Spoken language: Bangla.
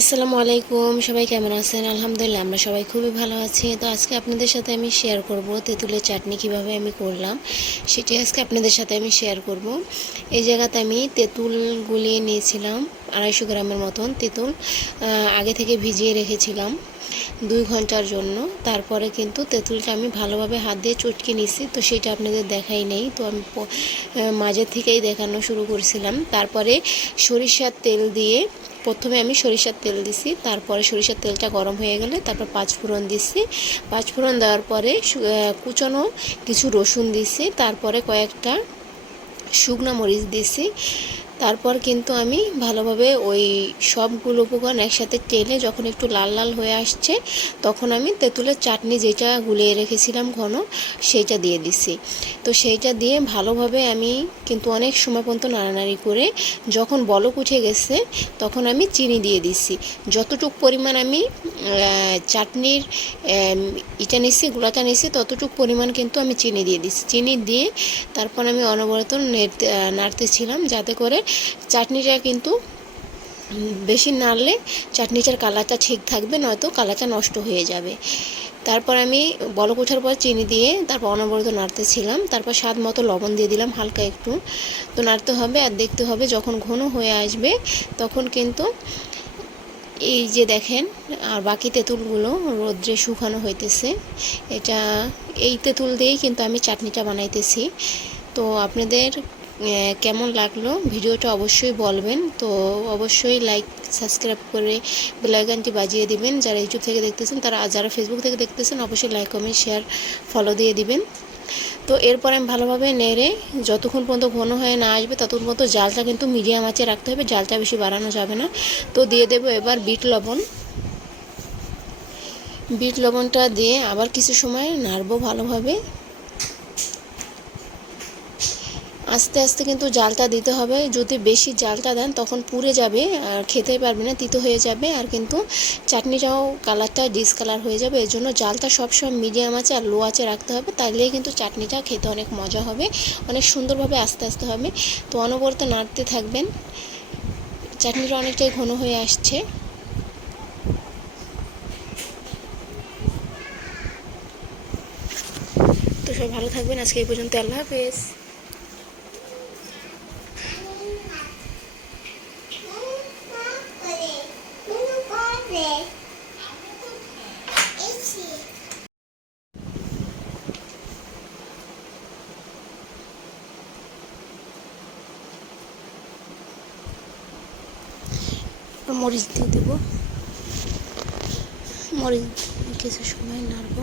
আসসালামু আলাইকুম, সবাই কেমন আছেন? আলহামদুলিল্লাহ আমরা সবাই খুবই ভালো আছি। তো আজকে আপনাদের সাথে আমি শেয়ার করব তেঁতুলের চাটনি কিভাবে আমি করলাম, সেটি আজকে আপনাদের সাথে আমি শেয়ার করব। এই জায়গাতে আমি তেঁতুল গুলিয়ে নিয়েছিলাম 250 গ্রামের মতন তেঁতুল। আগে থেকে ভিজিয়ে রেখেছিলাম 2 ঘন্টার জন্য। তারপরে কিন্তু তেঁতুলটা আমি ভালোভাবে হাত দিয়ে চটকে নিছি, তো সেটা আপনাদের দেখাই নেই। তো আমি মাঝে থেকেই দেখানো শুরু করছিলাম। তারপরে সরিষার তেল দিয়ে প্রথমে আমি সরিষার তেল দিছি, তারপরে সরিষার তেলটা গরম হয়ে গেলে তারপর পাঁচফোড়ন দিছি। পাঁচফোড়ন দেওয়ার পরে কুচানো কিছু রসুন দিছি, তারপরে কয়েকটা শুকনো মরিচ দিছি। তারপর কিন্তু আমি ভালোভাবে ওই সবগুলো উপকরণ একসাথে টেলে যখন একটু লাল লাল হয়ে আসছে, তখন আমি তেঁতুলের চাটনি যেটা গুলিয়ে রেখেছিলাম ঘন, সেইটা দিয়ে দিছি। তো সেইটা দিয়ে ভালোভাবে আমি কিন্তু অনেক সময় পর্যন্ত নাড়ানাড়ি করে যখন বলক উঠে গেছে, তখন আমি চিনি দিয়ে দিছি। যতটুক পরিমাণ আমি চাটনির ইটা নিছি, গুঁড়াটা নিছি, ততটুক পরিমাণ কিন্তু আমি চিনি দিয়ে দিছি। চিনি দিয়ে তারপর আমি অনবরত নাড়তেছিলাম, যাতে করে চাটনিটা কিন্তু বেশি নাড়লে চাটনিটার কালারটা ঠিক থাকবে, নয়তো কালারটা নষ্ট হয়ে যাবে। তারপর আমি বলক ওঠার পর চিনি দিয়ে তারপর অনবরত নাড়তেছিলাম। তারপর স্বাদ মতো লবণ দিয়ে দিলাম হালকা একটু। তো নাড়তে হবে আর দেখতে হবে, যখন ঘন হয়ে আসবে তখন কিন্তু এই যে দেখেন, আর বাকি তেঁতুলগুলো রোদ্রে শুকানো হইতেছে। এই তেঁতুল দিয়েই কিন্তু আমি চাটনিটা বানাইতেছি। তো আপনাদের কেমন লাগলো ভিডিওটা অবশ্যই বলবেন। তো অবশ্যই লাইক সাবস্ক্রাইব করে বেল আইকনটি বাজিয়ে দিবেন। যারা ইউটিউব থেকে দেখতেছেন, যারা ফেসবুক থেকে দেখতেছেন, অবশ্যই লাইক কমেন্ট শেয়ার ফলো দিয়ে দিবেন। তো এরপর আমি ভালোভাবে নেড়ে যতক্ষণ পর্যন্ত ঘন হয়ে না আসবে ততক্ষণ পর্যন্ত জালটা কিন্তু মিডিয়াম আঁচে রাখতে হবে, জালটা বেশি বাড়ানো যাবে না। তো দিয়ে দেবো এবার বিট লবণ। বিট লবণটা দিয়ে আবার কিছু সময় নাড়বো ভালোভাবে। আস্তে আস্তে কিন্তু জালটা দিতে হবে। যদি বেশি জালটা দেন তখন পুড়ে যাবে আর খেতে পারবে না, তিতো হয়ে যাবে, আর কিন্তু চাটনিটাও কালারটা ডিসকালার হয়ে যাবে। এর জন্য জালটা সবসময় মিডিয়াম আঁচে আর লো আঁচে রাখতে হবে, তাইলেই কিন্তু চাটনিটা খেতে অনেক মজা হবে, অনেক সুন্দরভাবে আস্তে আস্তে হবে। তো অনবরত নাড়তে থাকবেন। চাটনিটা অনেকটাই ঘন হয়ে আসছে। তো সবাই ভালো থাকবেন, আজকে এই পর্যন্ত। আল্লাহ হাফেজ। মরিচ দিয়ে দেবো, মরিচ কিছু সময় নাড়বো।